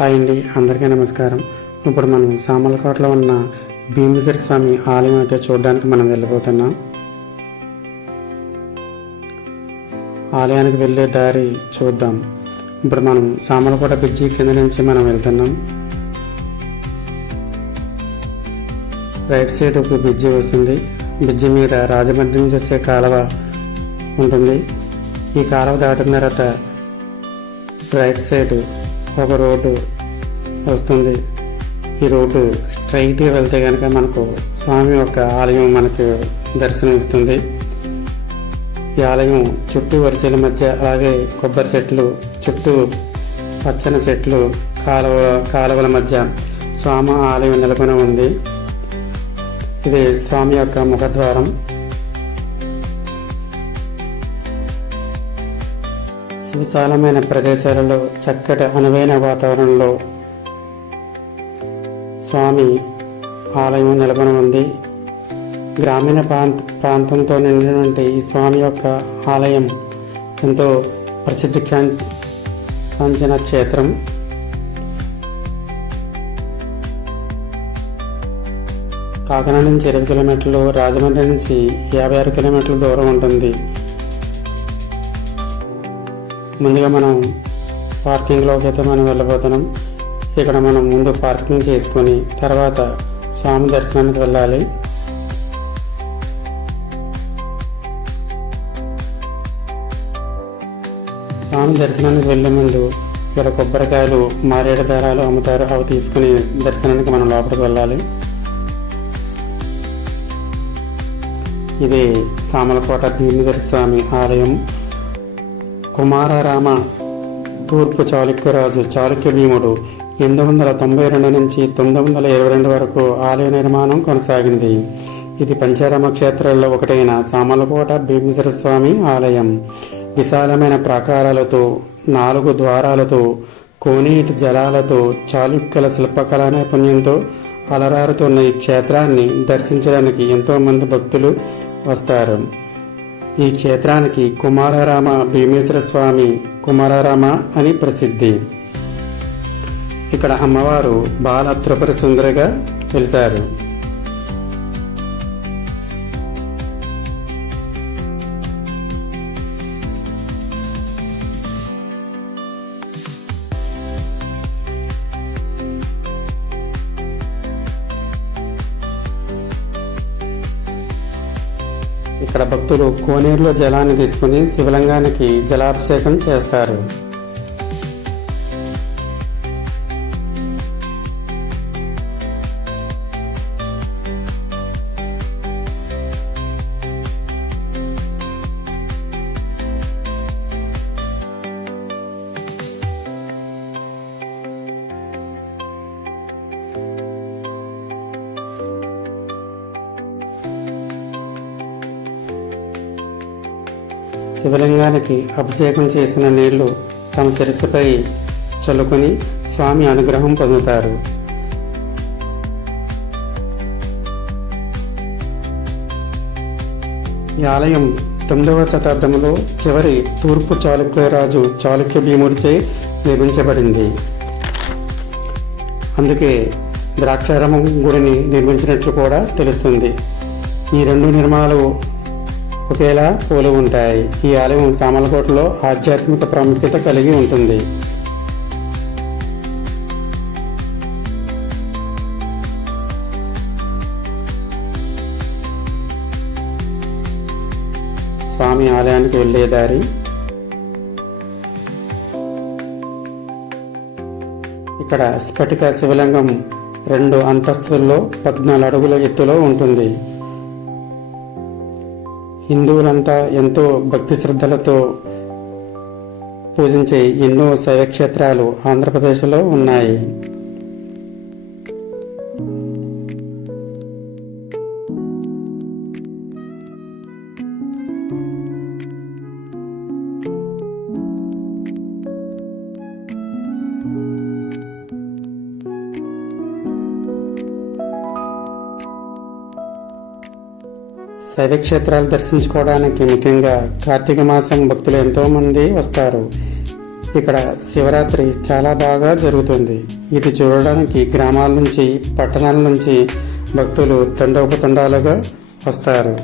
Hi అండి, అందరికీ నమస్కారం. ఇప్పుడు మనం సామర్లకోటలో ఉన్న భీమేశ్వర స్వామి ఆలయం అయితే చూడడానికి మనం వెళ్ళిపోతున్నాం. ఆలయానికి వెళ్ళే దారి చూద్దాం. ఇప్పుడు మనం సామర్లకోట బ్రిడ్జి కింద నుంచి మనం వెళ్తున్నాం. రైట్ సైడ్ ఒక బ్రిడ్జి వస్తుంది. బ్రిడ్జి మీద రాజమండ్రి నుంచి వచ్చే కాలువ ఉంటుంది. ఈ కాలువ దాటిన తర్వాత రైట్ సైడ్ ఒక రోడ్డు వస్తుంది. ఈ రోడ్డు స్ట్రైట్గా వెళ్తే కనుక మనకు స్వామి యొక్క ఆలయం మనకు దర్శనం ఇస్తుంది. ఈ ఆలయం చుట్టూ వరిసెల మధ్య, అలాగే కొబ్బరి చెట్లు చుట్టూ పచ్చని చెట్లు, కాలువల మధ్య స్వామి ఆలయం నెలకొని ఉంది. ఇది స్వామి యొక్క ముఖద్వారం. విశాలమైన ప్రదేశాలలో చక్కటి అనువైన వాతావరణంలో స్వామి ఆలయం నెలకొని ఉంది. గ్రామీణ ప్రాంతంతో నిండినటువంటి ఈ స్వామి యొక్క ఆలయం ఎంతో ప్రసిద్ధి కాంచిన క్షేత్రం. కాకినాడ నుంచి 20 కిలోమీటర్లు, రాజమండ్రి నుంచి 56 కిలోమీటర్ల దూరం ఉంటుంది. ముందుగా మనం పార్కింగ్లోకి అయితే మనం వెళ్ళిపోతున్నాం. ఇక్కడ మనం ముందు పార్కింగ్ చేసుకొని తర్వాత స్వామి దర్శనానికి వెళ్ళాలి. స్వామి దర్శనానికి వెళ్ళే ముందు ఇక్కడ కొబ్బరికాయలు, మారేడు దారాలు అమ్ముతారు. అవి తీసుకుని దర్శనానికి మనం లోపలికి వెళ్ళాలి. ఇది సామర్లకోట భీమేశ్వర స్వామి ఆలయం. కుమారరామ తూర్పు చాళుక్యరాజు చాళుక్య భీముడు 892 నుంచి 922 వరకు ఆలయ నిర్మాణం కొనసాగింది. ఇది పంచారామ క్షేత్రాల్లో ఒకటైన సామర్లకోట భీమేశ్వర స్వామి ఆలయం. విశాలమైన ప్రాకారాలతో, 4 ద్వారాలతో, కోనేటి జలాలతో, చాళుక్యుల శిల్పకళా నైపుణ్యంతో అలరారుతున్న ఈ క్షేత్రాన్ని దర్శించడానికి ఎంతోమంది భక్తులు వస్తారు. ఈ క్షేత్రానికి కుమారరామ భీమేశ్వర స్వామి కుమారరామ అని ప్రసిద్ధి. ఇక్కడ అమ్మవారు బాల త్రిపుర సుందరిగా వెలిశారు. ఇక్కడ భక్తులు కోనేరులో జలాన్ని తీసుకుని శివలింగానికి జలాభిషేకం చేస్తారు. శివలింగానికి అభిషేకం చేసిన నీళ్లు తమ శిరస్సుపై చల్లుకొని స్వామి అనుగ్రహం పొందుతారు. ఈ ఆలయం 9వ శతాబ్దంలో చివరి తూర్పు చాళుక్యరాజు చాళుక్య భీముడిచే నిర్మించబడింది. అందుకే ద్రాక్షారామం గుడిని నిర్మించినట్లు కూడా తెలుస్తుంది. ఈ 2 నిర్మాణాలు ఒకేలా పోలి ఉంటాయి. ఈ ఆలయం సామర్లకోటలో ఆధ్యాత్మిక ప్రాముఖ్యత కలిగి ఉంటుంది. స్వామి ఆలయానికి వెళ్ళే దారి. ఇక్కడ స్ఫటిక శివలింగం 2 అంతస్తుల్లో 14 అడుగుల ఎత్తులో ఉంటుంది. హిందువులంతా ఎంతో భక్తి శ్రద్ధలతో పూజించే ఎన్నో శైవ క్షేత్రాలు ఆంధ్రప్రదేశ్లో ఉన్నాయి. శైవ క్షేత్రాలు దర్శించుకోవడానికి ముఖ్యంగా కార్తీక మాసం భక్తులు ఎంతోమంది వస్తారు. ఇక్కడ శివరాత్రి చాలా బాగా జరుగుతుంది. ఇది చూడడానికి గ్రామాల నుంచి పట్టణాల నుంచి భక్తులు తండోపతండాలుగా వస్తారు.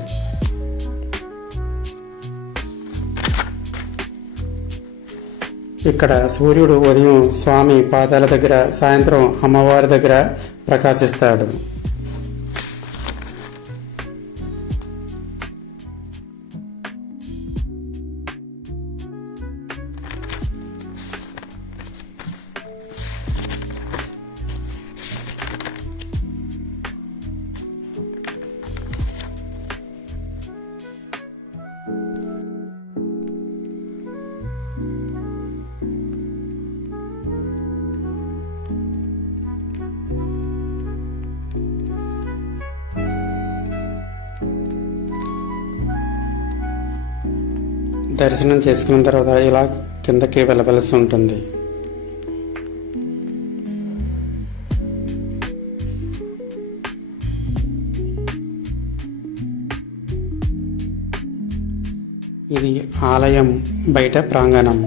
ఇక్కడ సూర్యుడు ఉదయం స్వామి పాదాల దగ్గర, సాయంత్రం అమ్మవారి దగ్గర ప్రకాశిస్తాడు. దర్శనం చేసుకున్న తర్వాత ఇలా కిందకి వెళ్ళవలసి ఉంటుంది. ఇది ఆలయం బయట ప్రాంగణం.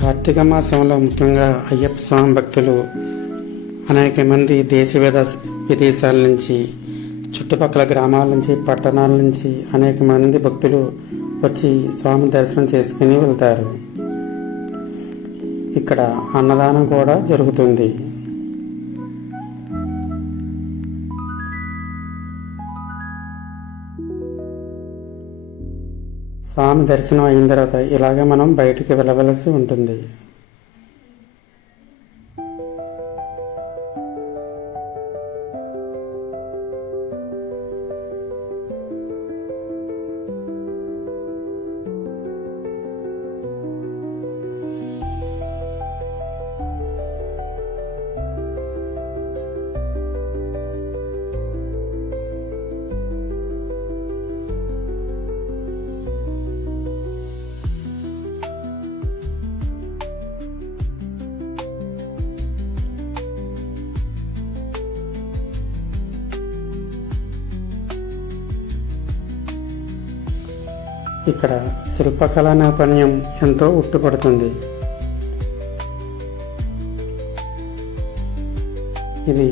కార్తీక మాసంలో ముఖ్యంగా అయ్యప్ప స్వామి భక్తులు అనేక మంది దేశ విదేశాల నుంచి, చుట్టుపక్కల గ్రామాల నుంచి, పట్టణాల నుంచి అనేక మంది భక్తులు వచ్చి స్వామి దర్శనం చేసుకుని వెళ్తారు. ఇక్కడ అన్నదానం కూడా జరుగుతుంది. స్వామి దర్శనం అయిన తర్వాత ఇలాగ మనం బయటికి వెళ్ళవలసి ఉంటుంది. ఇక్కడ శిల్పకళా నైపుణ్యం ఎంతో ఉట్టిపడుతుంది. ఇది